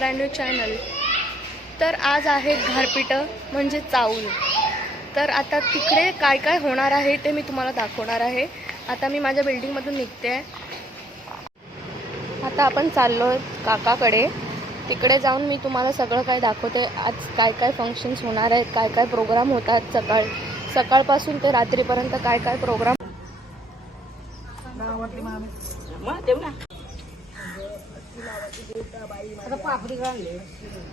Brand new channel. तर आज आहे घारपीटं म्हणजे चाऊल. तर आता तिकडे काय काय होणार आहे ते मी तुम्हाला दाखवणार आहे. आता मी माझ्या बिल्डिंगमधून निघते. आता आपण चाललो काकाकडे. तिकडे जाऊन मी तुम्हाला सगळं काय दाखवते. आज काय काय फंक्शन्स होणार आहेत, काय काय प्रोग्राम होतात, सकाळपासून ते रात्रीपर्यंत काय काय प्रोग्राम.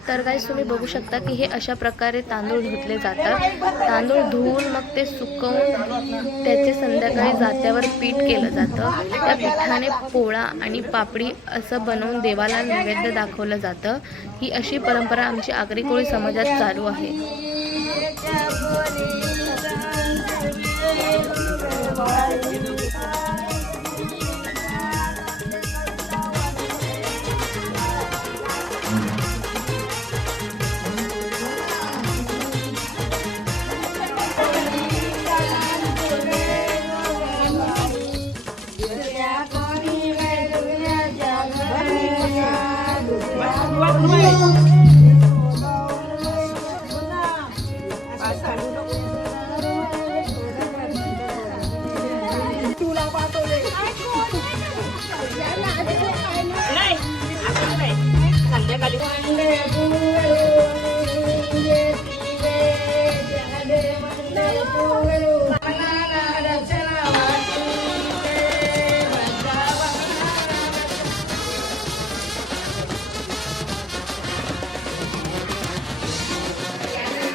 तर गाइस तुम्ही बघू शकता की हे अशा प्रकारे तांदूळ धुतले जातात. तांदूळ धुवून मग ते सुकवून त्याचे संध्याकाळी जात्यावर पीठ केलं जातं. त्या पिठाने पोळा आणि पापडी असं बनवून देवाला नैवेद्य दाखवलं जातं. ही अशी परंपरा आमची आगरी कोळी समाजात चालू आहे.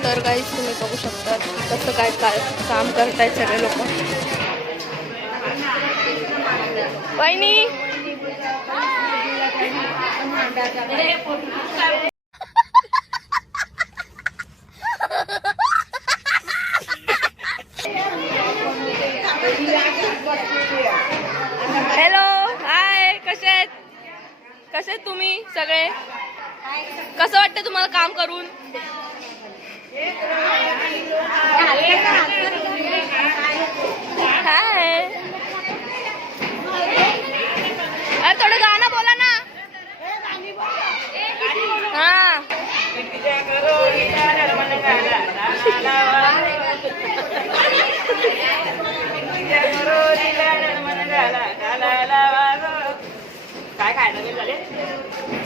तर गाइस तुम्ही बघू शकता की कसं काय काम करतायत सगळे लोक. वहिनी हॅलो, हाय, कसे आहेत तुम्ही सगळे? कसं वाटतं तुम्हाला काम करून? हाय, अरे थोडं गाणं बोला ना. हा,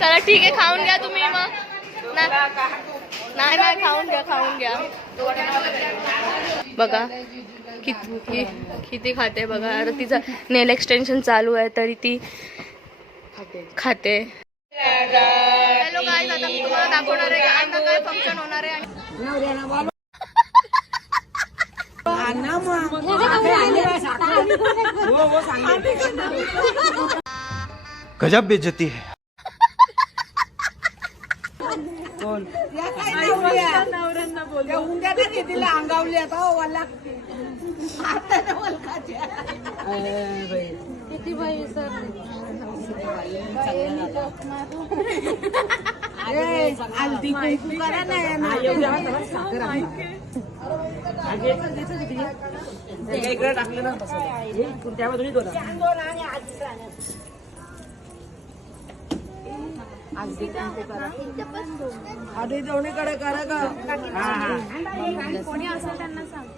चला ठीक आहे, खाऊन घ्या तुम्ही. मग नाही खाऊन घ्या. बघा किती खाते बघा. अरे तिचं नेल एक्सटेन्शन चालू आहे तरी ती खाते. हॅलो गाइस, आता मी तुम्हाला दाखवणार आहे की आता काय फंक्शन होणार आहे. गजब बेइज्जती है. आधी दोन्हीकडे करा का? कोणी असेल त्यांना सांग.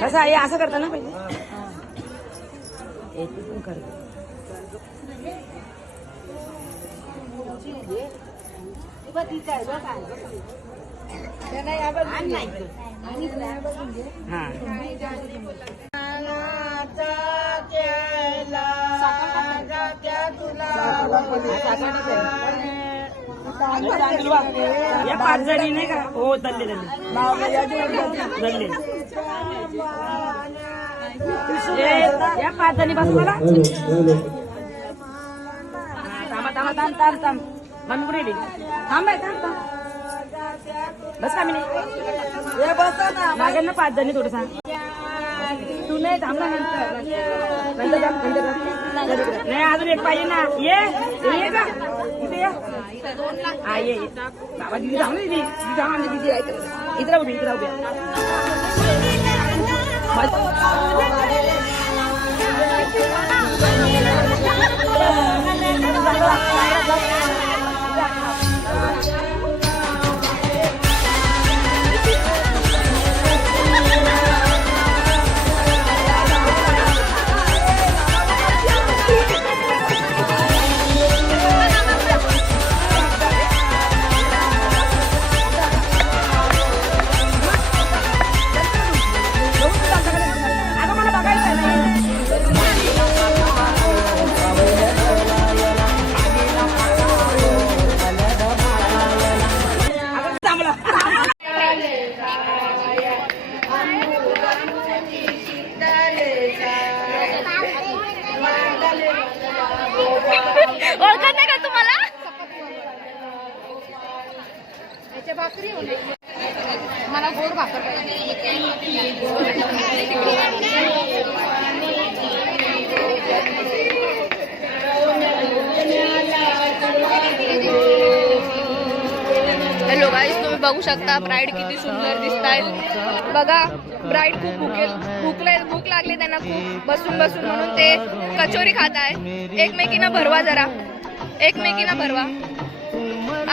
कसं आहे असं करता ना पहिले. या 5 जणी नाही का? हो, दल्ले या 5 जणी बस. मला थांब मम्मी कुठे गेली? थांब बस का मी नाही मागे ना 5 जणी. थोडं सांग तू. नाही थांब ना, नंतर नाही अजून एक पाहिजे ना. ये का इथे ये हा ये बाबा दीदी जाऊ दीदी जाऊ आमची दीदी आहे इकडे उभी इकडे उभी ओळखत नाही का तुम्हाला? मला गोड भाकर हॅलो गाईस, तुम्ही बघू शकता ब्राईड किती सुंदर दिसतायत. बघा, ब्राईड खूप भूक लागली त्यांना खूप बसून म्हणून ते कचोरी खात आहे. एकमेकींना भरवा जरा, एकमेकींना भरवा.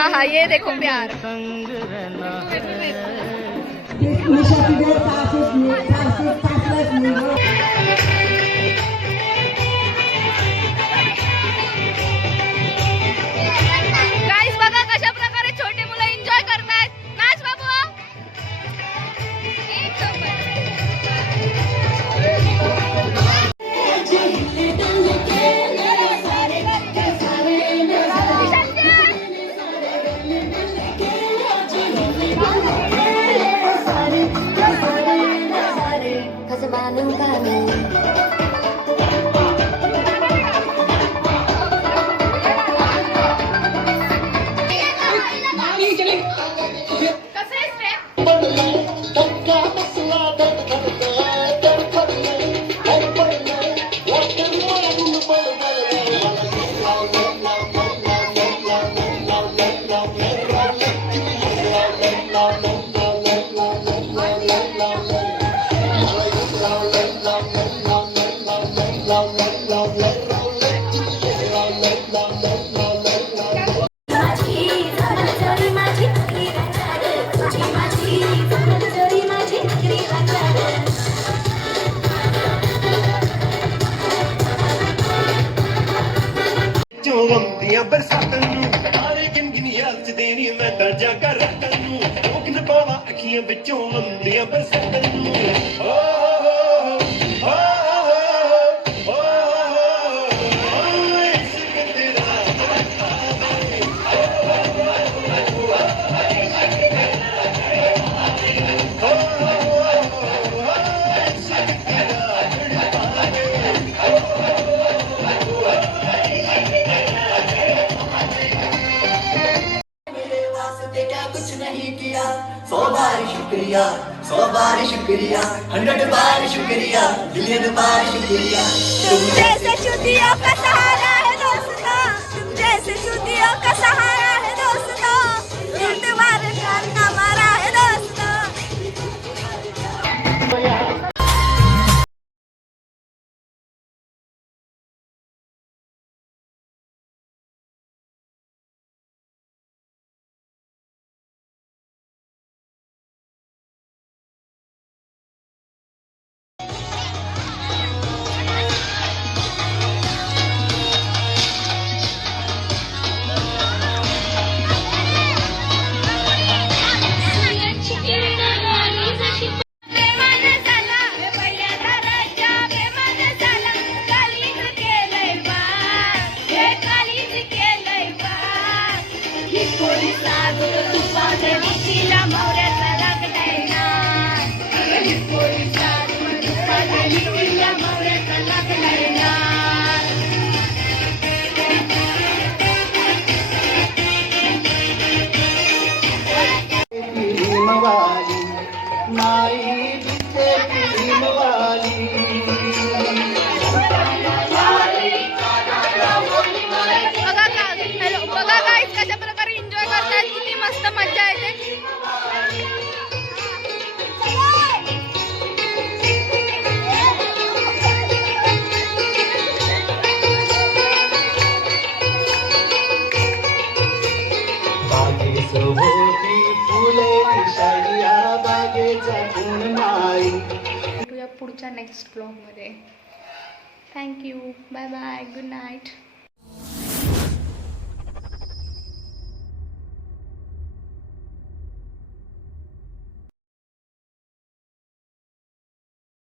आहा, ये देखो प्यार. गाईस बघा कशा प्रकारे छोटे मुलं एन्जॉय करतायत. नाच बाबू. बरसातन तारे गिनगिनिया च देनी मैं दर्जा कर रटन ओकन पावा अखियां विचों मंदियां बरसातन ओ ओ ओ इश्क तेरा शुक्रिया 100 बार शुक्रिया 100 बार शुक्रिया मिलियन बार शुक्रिया तुम जैसे शुद्धियों का सहारा है दोस्तों, तुम जैसे शुद्धियों का सहारा है दोस्तों, एतबार करना हमारा है दोस्तों. या बागेचा गुण नाही. भेटूया पुढच्या नेक्स्ट ब्लॉगमध्ये. Thank you. Bye bye. Good night.